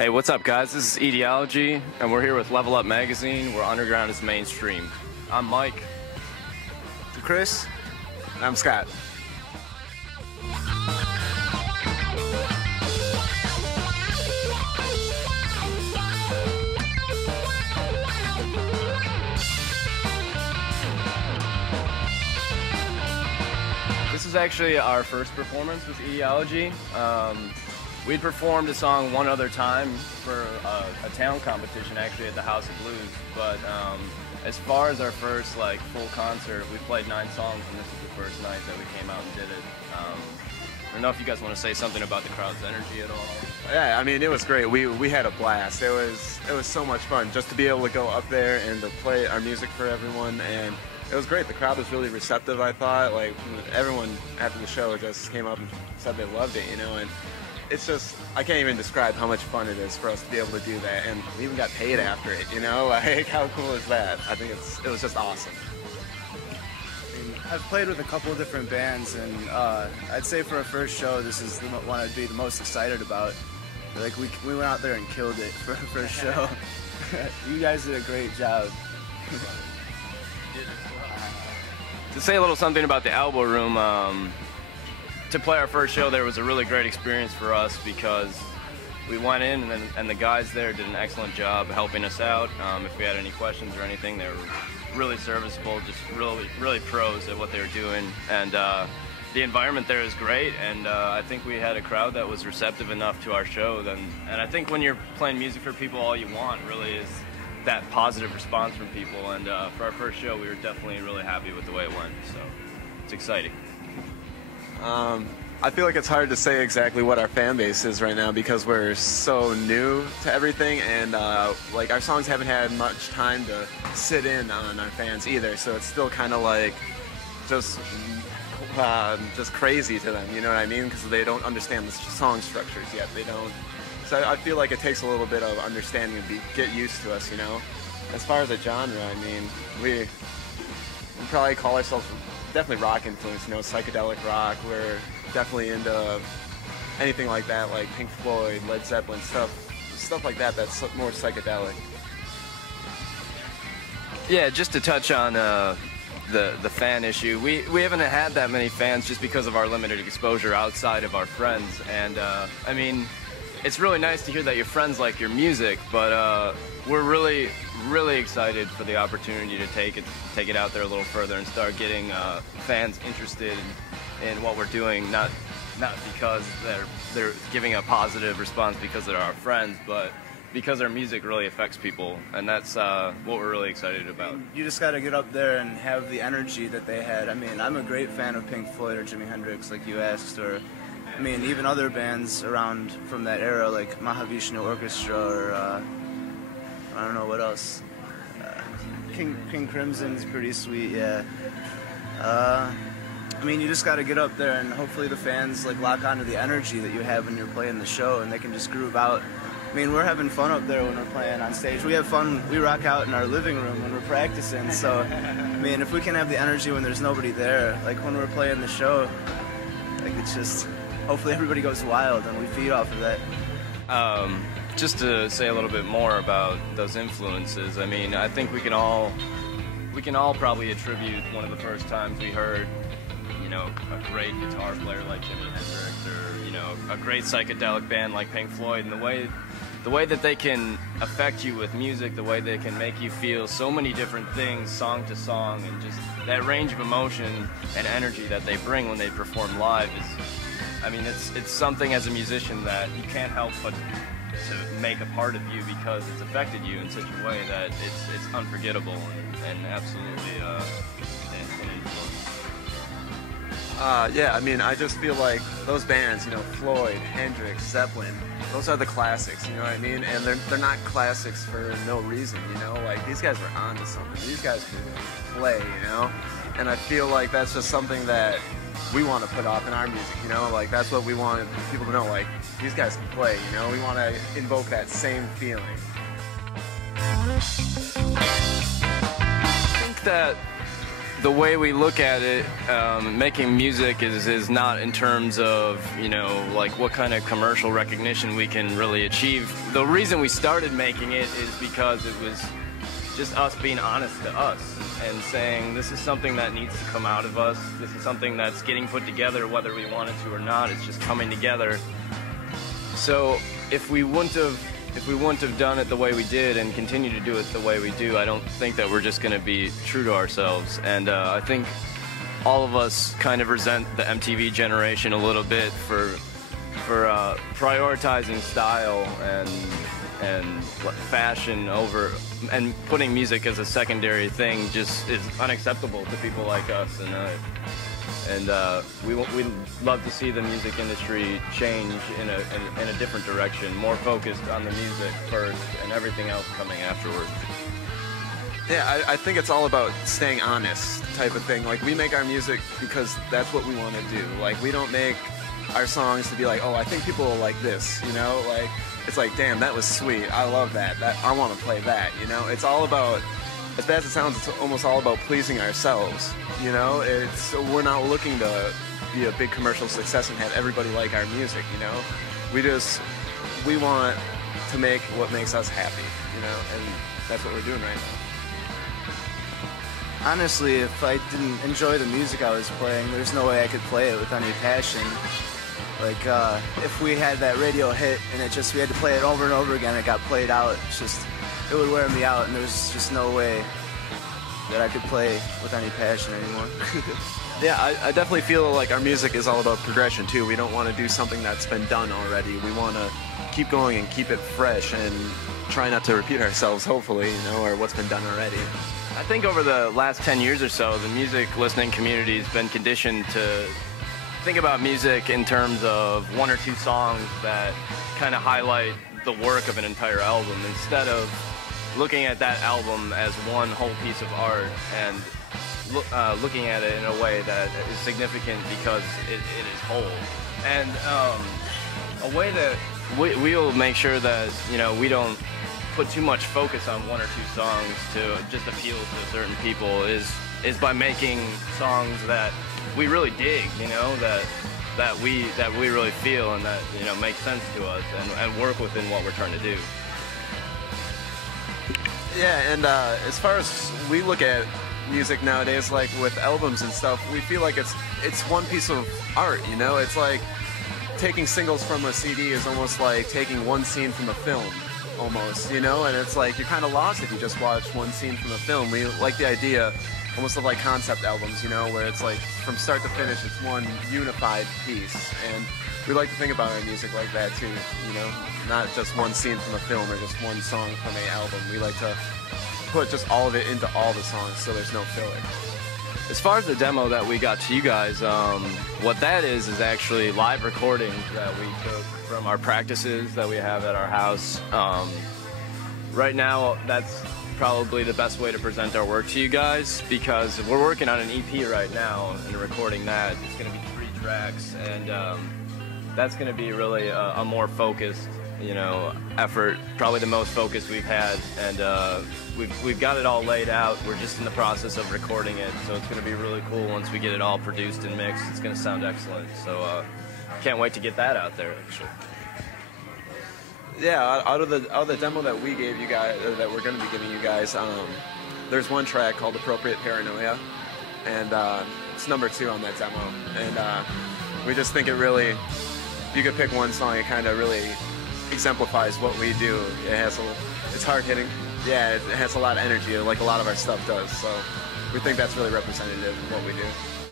Hey, what's up, guys? This is Aetiology, and we're here with Level-Up Magazine, where underground is mainstream. I'm Mike. I'm Chris. And I'm Scott. This is actually our first performance with Aetiology. We'd performed a song one other time for a town competition, actually at the House of Blues. But as far as our first full concert, we played 9 songs, and this is the first night that we came out and did it. I don't know if you guys want to say something about the crowd's energy at all. Yeah, I mean, it was great. We had a blast. It was so much fun just to be able to go up there and to play our music for everyone, and it was great. The crowd was really receptive, I thought. Like, everyone after the show just came up and said they loved it, and it's just, I can't even describe how much fun it is for us to be able to do that, and we even got paid after it, Like, how cool is that? I think it was just awesome. I mean, I've played with a couple of different bands, and I'd say for a first show, this is the one I'd be the most excited about. Like, we went out there and killed it for a first show. You guys did a great job. To say a little something about the Elbow Room, to play our first show there was a really great experience for us because we went in and the guys there did an excellent job helping us out. If we had any questions or anything, they were really serviceable, just really pros at what they were doing. And the environment there is great, and I think we had a crowd that was receptive enough to our show. And I think when you're playing music for people, all you want really is that positive response from people. And for our first show, we were definitely really happy with the way it went, so it's exciting. I feel like it's hard to say exactly what our fan base is right now because we're so new to everything, and like, our songs haven't had much time to sit in on our fans either, so it's still kind of like just crazy to them, you know what I mean? Because they don't understand the song structures yet. They don't. So I feel like it takes a little bit of understanding to get used to us, As far as a genre, I mean, we probably call ourselves definitely rock influence, psychedelic rock. We're definitely into anything like that, like Pink Floyd, Led Zeppelin, stuff like that that's more psychedelic. Yeah, just to touch on the fan issue, we haven't had that many fans just because of our limited exposure outside of our friends, and I mean, it's really nice to hear that your friends like your music, but we're really excited for the opportunity to take it out there a little further and start getting fans interested in what we're doing, not because they're giving a positive response because they're our friends, but because our music really affects people, and that's what we're really excited about. You just got to get up there and have the energy that they had. I mean, I'm a great fan of Pink Floyd or Jimi Hendrix, like you asked, or I mean, even other bands around from that era, like Mahavishnu Orchestra, or I don't know what else. King Crimson's pretty sweet, yeah. I mean, you just got to get up there, and hopefully the fans lock onto the energy that you have when you're playing the show, and they can just groove out. I mean, we're having fun up there when we're playing on stage. We have fun. We rock out in our living room when we're practicing. So, I mean, if we can have the energy when there's nobody there, like when we're playing the show, it's just, hopefully everybody goes wild and we feed off of that. Just to say a little bit more about those influences, I mean, I think we can all probably attribute one of the first times we heard, a great guitar player like Jimi Hendrix, or a great psychedelic band like Pink Floyd, and the way that they can affect you with music, the way they can make you feel so many different things, song to song, and just that range of emotion and energy that they bring when they perform live is, I mean, it's something as a musician that you can't help but to make a part of you because it's affected you in such a way that it's unforgettable and absolutely an influence. Yeah, I mean, I just feel like those bands, Floyd, Hendrix, Zeppelin, those are the classics, you know what I mean? And they're not classics for no reason, Like, these guys were onto something. These guys could play, And I feel like that's just something that we want to put off in our music, Like, that's what we want people to know, like, these guys can play, We want to invoke that same feeling. I think that the way we look at it, making music is not in terms of, what kind of commercial recognition we can really achieve the reason we started making it is because it was just us being honest to us and saying this is something that needs to come out of us. This is something that's getting put together whether we want it to or not. It's just coming together. So if we wouldn't have done it the way we did and continue to do it the way we do, I don't think that we're just going to be true to ourselves. And I think all of us kind of resent the MTV generation a little bit for prioritizing style and we and putting music as a secondary thing just is unacceptable to people like us. And we love to see the music industry change in a different direction, more focused on the music first and everything else coming afterwards. Yeah, I think it's all about staying honest type of thing. Like, we make our music because that's what we want to do. Like, we don't make our songs to be like, oh, I think people will like this, you know? Like, it's like, damn, that was sweet. I love that. I want to play that, you know? It's all about, as bad as it sounds, it's almost all about pleasing ourselves, you know? We're not looking to be a big commercial success and have everybody like our music, you know? We want to make what makes us happy, you know? And that's what we're doing right now. Honestly, if I didn't enjoy the music I was playing, there's no way I could play it with any passion. Like, if we had that radio hit and we had to play it over and over again, it got played out, it would wear me out, and there's just no way that I could play with any passion anymore. Yeah, I definitely feel like our music is all about progression too. We don't want to do something that's been done already. We want to keep going and keep it fresh and try not to repeat ourselves, hopefully, you know, or what's been done already. I think over the last 10 years or so, the music listening community has been conditioned to think about music in terms of one or two songs that kind of highlight the work of an entire album, instead of looking at that album as one whole piece of art and looking at it in a way that is significant because it is whole. And a way that we'll make sure that, you know, we don't put too much focus on one or two songs to just appeal to certain people is by making songs that we really dig, you know, that we really feel and that, you know, make sense to us and work within what we're trying to do. Yeah, and as far as we look at music nowadays, like with albums and stuff, we feel like it's one piece of art, you know? It's like taking singles from a CD is almost like taking one scene from a film, almost, you know? And it's like you're kind of lost if you just watch one scene from a film. We like the idea almost of like concept albums, you know, where it's like from start to finish, it's one unified piece. And we like to think about our music like that too, you know, not just one scene from a film or just one song from an album. We like to put just all of it into all the songs so there's no filler. As far as the demo that we got to you guys, what that is actually live recordings that we took from our practices that we have at our house. Right now, that's probably the best way to present our work to you guys, because we're working on an EP right now and recording that. It's going to be 3 tracks, and that's going to be really a more focused, you know, effort, probably the most focused we've had, and we've got it all laid out. We're just in the process of recording it, so it's going to be really cool once we get it all produced and mixed. It's going to sound excellent, so can't wait to get that out there, actually. Yeah, out of the demo that we gave you guys, or that we're going to be giving you guys, there's one track called Appropriate Paranoia, and it's number 2 on that demo. And we just think it really, if you could pick one song, it kind of really exemplifies what we do. It's hard hitting. Yeah, it has a lot of energy, like a lot of our stuff does. So we think that's really representative of what we do.